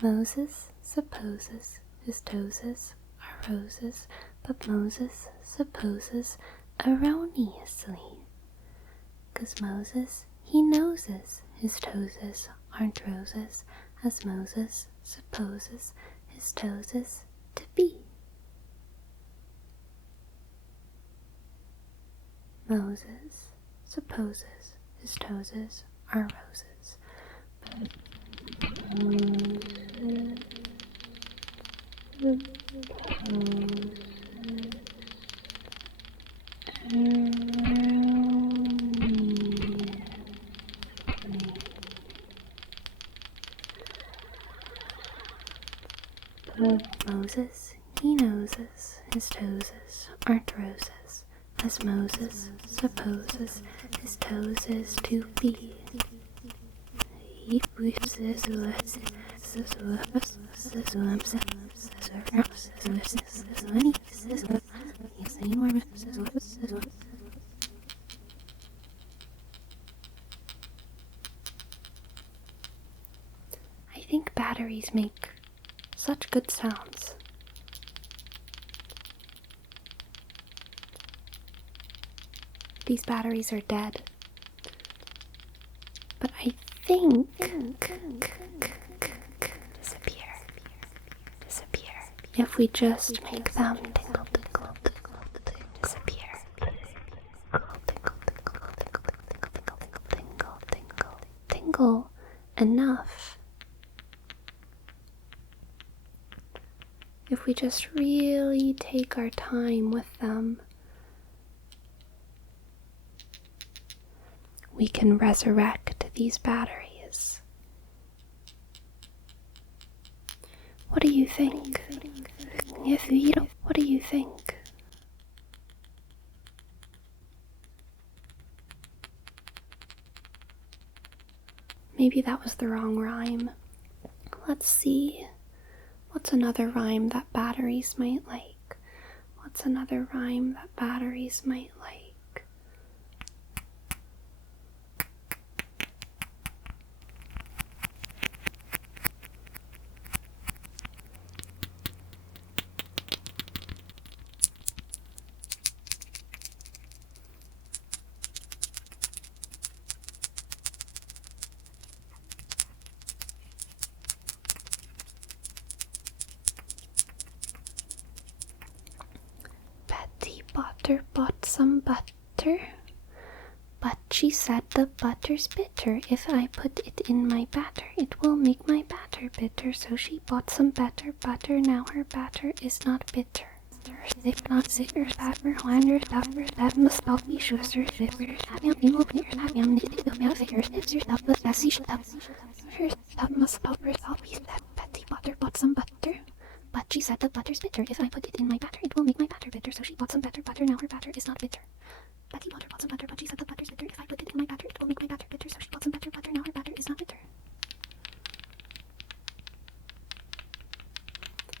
Moses supposes his toes are roses, but Moses supposes erroneously. 'Cause Moses, he knowses his toes aren't roses, as Moses supposes his toes to be. Moses supposes his toes are roses, but Moses, he knowses his toes aren't roses, as Moses supposes his toes to be. I think batteries make such good sounds. These batteries are dead. But I think disappear. If we just make them tingle, tingle, tingle, disappear. Tingle enough. If we just really take our time with them, we can resurrect these batteries. What do you think? What do you think? Maybe that was the wrong rhyme. Let's see. What's another rhyme that batteries might like? What's another rhyme that batteries might like? Betty Butter bought some butter, but she said the butter's bitter. If I put it in my batter, it will make my batter bitter. So she bought some better butter, now her batter is not bitter. If not sickers, batter, winders, duffers, that must all be schusters, shifters, having evil players, having knitted out figures, hipsters, that was sassy stuff. Her stuff must all be that Betty Butter bought some butter. But she said the butter's bitter. If I put it in my batter, it will make my batter bitter. So she bought some better butter, now her batter is not bitter. Betty Butter bought some butter, but she said the butter's bitter. If I put it in my batter, it will make my batter bitter. So she bought some better butter, now her batter is not bitter.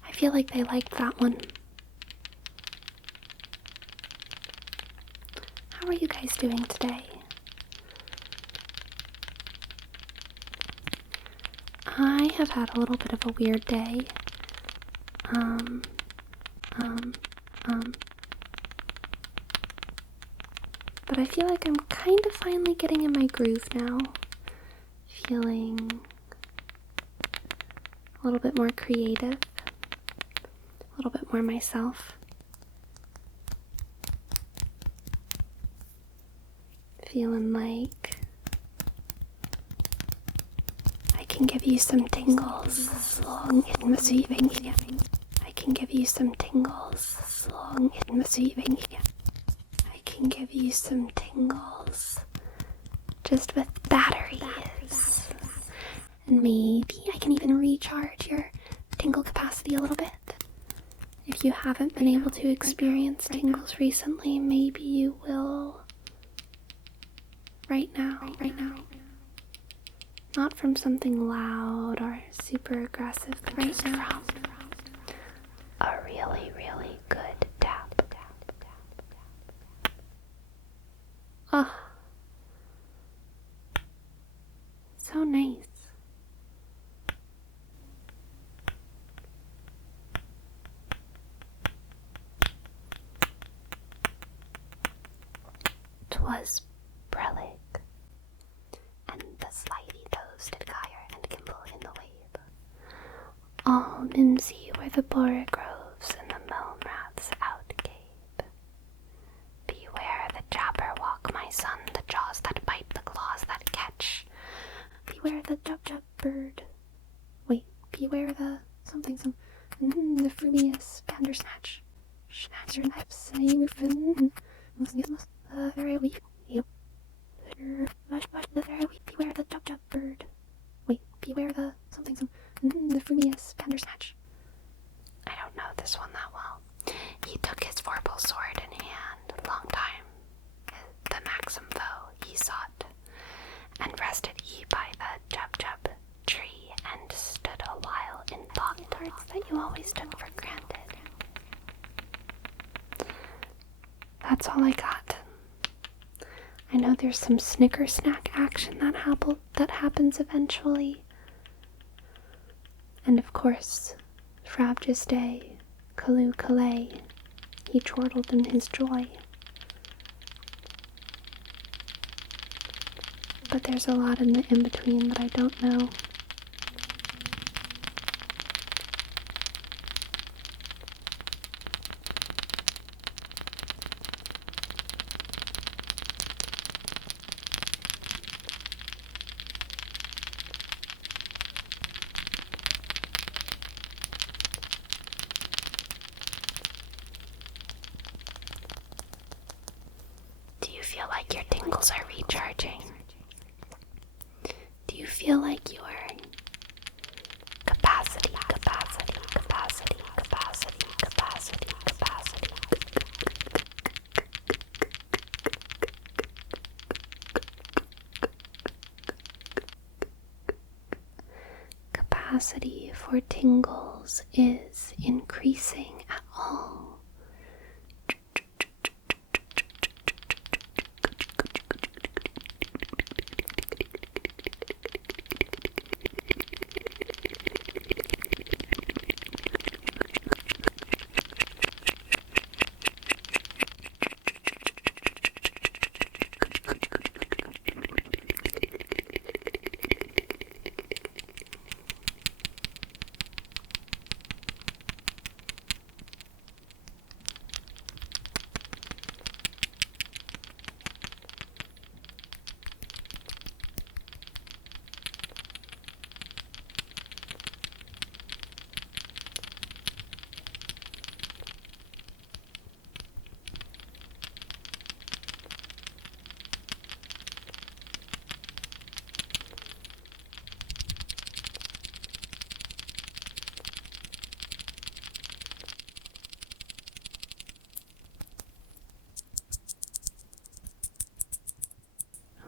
I feel like they liked that one. How are you guys doing today? I have had a little bit of a weird day. But I feel like I'm kind of finally getting in my groove now. Feeling a little bit more creative, a little bit more myself. Feeling like I can give you some tingles. I can give you some tingles. I can give you some tingles just with batteries. And maybe I can even recharge your tingle capacity a little bit. If you haven't been able to experience tingles recently, maybe you will right now. Not from something loud or super aggressive, but right now. A really, really good tap. Oh, so nice. was Brelig, and the slithy-toasted gyre and gimble in the wabe. All mimsy were the borage groves, and the milne-raths outgabe. Beware the jabberwock, my son, the jaws that bite, the claws that catch. Beware the jub-jub bird. Wait, beware the the frumious bandersnatch. Schnatcher knives, a roofin, the very weak. Beware the jub-jub bird. Wait, beware the the frumious bandersnatch. I don't know this one that well. He took his vorpal sword in hand, long time, the maxim foe he sought, and rested he by the jub-jub tree, and stood a while in thought that you always took for granted. That's all I got. I know there's some snicker snack action that happens eventually. And of course, Fravjus Day, Kalu Kalay, he chortled in his joy. But there's a lot in the in-between that I don't know. Do you feel like your tingles are recharging? Do you feel like your capacity for tingles is increasing at all?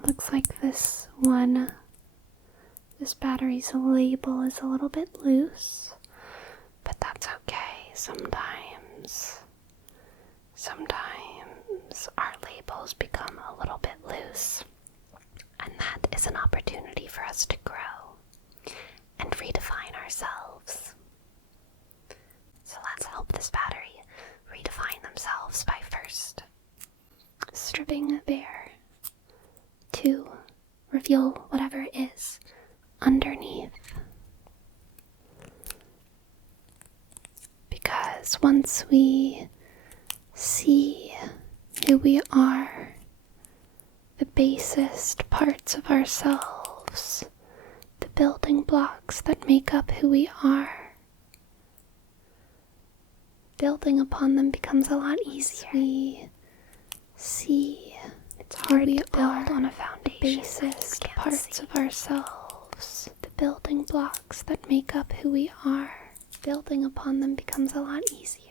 Looks like this battery's label is a little bit loose, but that's okay. Sometimes our labels become a little bit loose, and that is an opportunity for us to grow and redefine ourselves. So let's help this battery redefine themselves by first stripping bare to reveal whatever is underneath. Because once we see who we are, the basest parts of ourselves, the building blocks that make up who we are, building upon them becomes a lot easier. We see it's hard to build on a foundation. The basest parts of ourselves, the building blocks that make up who we are, building upon them becomes a lot easier.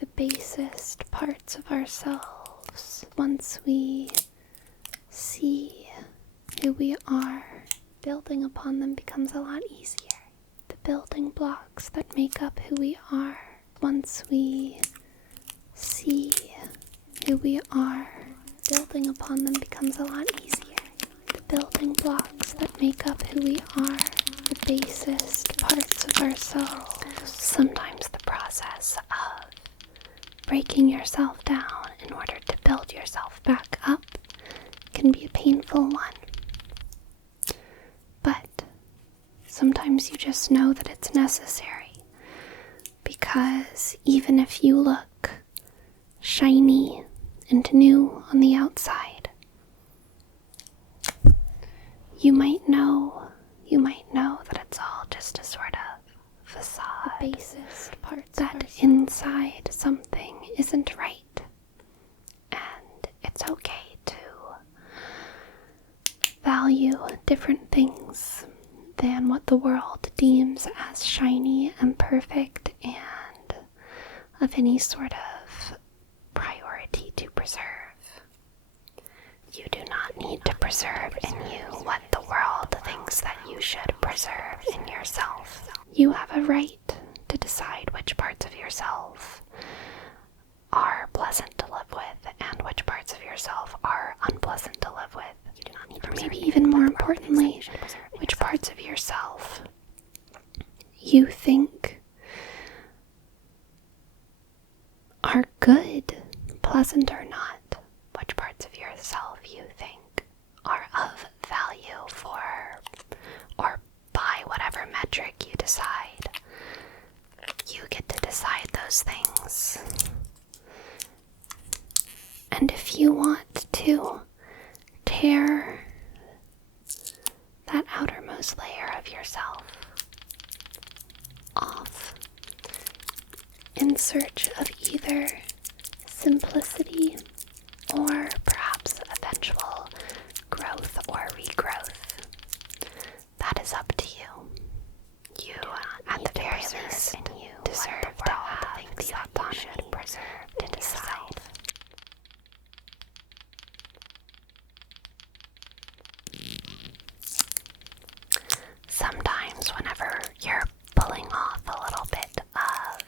The basest parts of ourselves, once we see who we are, building upon them becomes a lot easier. The building blocks that make up who we are, once we see who we are, building upon them becomes a lot easier. The building blocks that make up who we are, the basest parts of ourselves. Sometimes the process of breaking yourself down in order to build yourself back up can be a painful one. But sometimes you just know that it's necessary, because even if you look shiny and new on the outside, you might know that it's all just a sort of facade. The basest parts that inside something isn't right. And it's okay to value different things than what the world deems as shiny and perfect and of any sort of priority to preserve. You do not need to preserve in you what the world thinks that you should preserve in yourself. You have a right to decide which parts of yourself are pleasant to live with and which parts of yourself are unpleasant to live with. You do not need to, or maybe even more importantly, which parts of yourself you think are good, pleasant or not. Which parts of yourself you think are of value for, or by whatever metric you decide. You get to decide those things. And if you want to tear that outermost layer of yourself off in search of either simplicity or perhaps eventual growth or regrowth, that is up to you. You, at the very least, deserve to have the autonomy to decide. Sometimes whenever you're pulling off a little bit of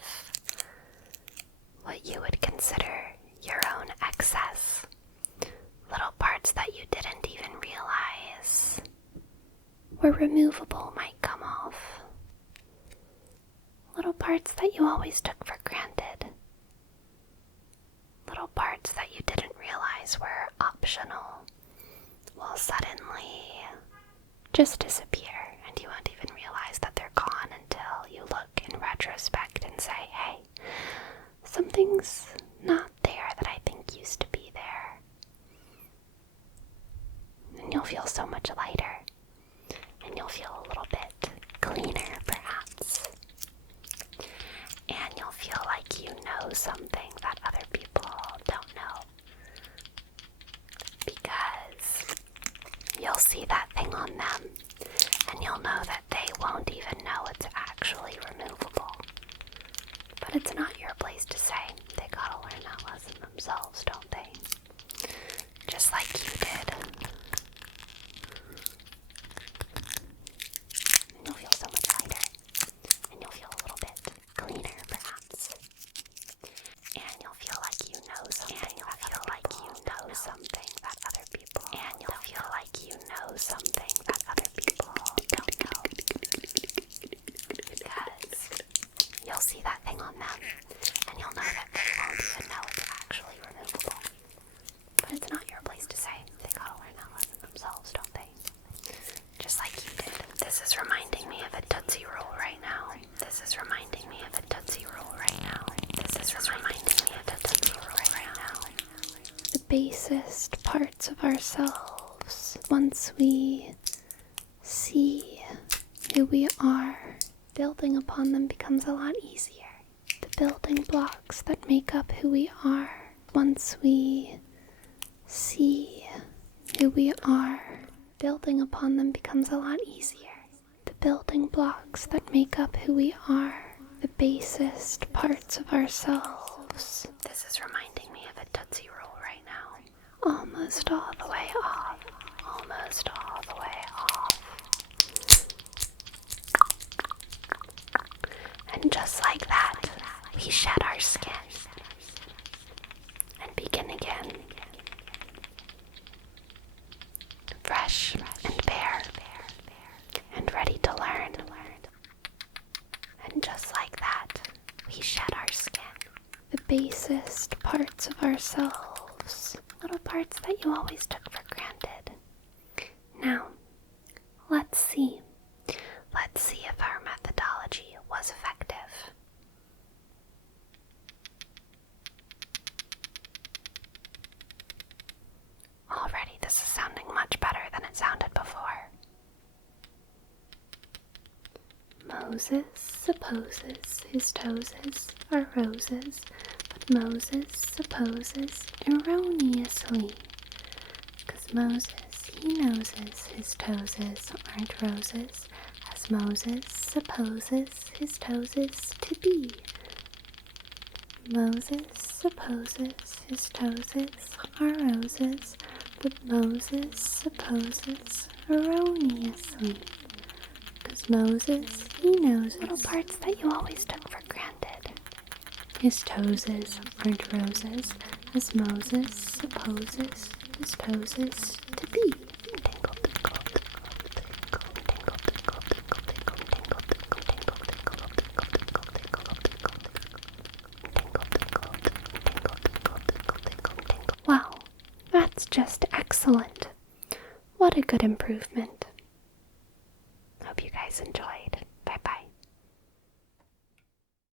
what you would consider your own excess, little parts that you didn't even realize were removable might come off. Little parts that you always took for granted. Little parts that you didn't realize were optional will suddenly just disappear, and you won't even realize that they're gone until you look in retrospect and say, hey, something's not there that I think used to be there. And you'll feel so much lighter, and you'll feel a little bit cleaner perhaps, and you'll feel like you know something that other people don't know, because you'll see that thing on them, and you'll know that they won't even know it's actually removable. But it's not your place to say. They gotta learn that lesson themselves, don't they? Just like you did. And you'll feel so much lighter, and you'll feel a little bit cleaner perhaps, and you'll feel like you know something, and you'll feel like you know something that other people, and you'll feel like you know something that other people don't know, because you'll see that thing on them, and you'll know that they won't even know it's actually removable. But it's not your place to say. They gotta learn that lesson themselves, don't they? Just like you did. This is reminding me of a Tootsie Roll right now. This is reminding me of a Tootsie Roll right now. This is reminding me of a Tootsie Roll right now. The basest parts of ourselves, once we see who we are, building upon them becomes a lot easier. The building blocks that make up who we are, once we see who we are, building upon them becomes a lot easier. The building blocks that make up who we are, the basest parts of ourselves. This is reminding me of a Tootsie Roll right now. Almost all the way off. Almost all the way off. And just like that, we shed our skin and begin again. Fresh and bare and ready to learn lost parts of ourselves, little parts that you always took for granted. Now, let's see. Let's see if our methodology was effective. Already, this is sounding much better than it sounded before. Moses supposes his toeses are roses, but Moses supposes erroneously. 'Cause Moses, he knowses his toeses aren't roses, as Moses supposes his toeses to be. Moses supposes his toeses are roses, but Moses supposes erroneously. 'Cause Moses, he knows little parts that you always took for granted. His toeses aren't roses, as Moses supposes his toeses to be. Tinkle, tinkle, tinkle, tinkle, tinkle, tinkle, tinkle, tinkle, tinkle, tinkle, tinkle, tinkle, tinkle, tinkle, tinkle, tinkle, tinkle. Wow, that's just excellent. What a good improvement. Hope you guys enjoy.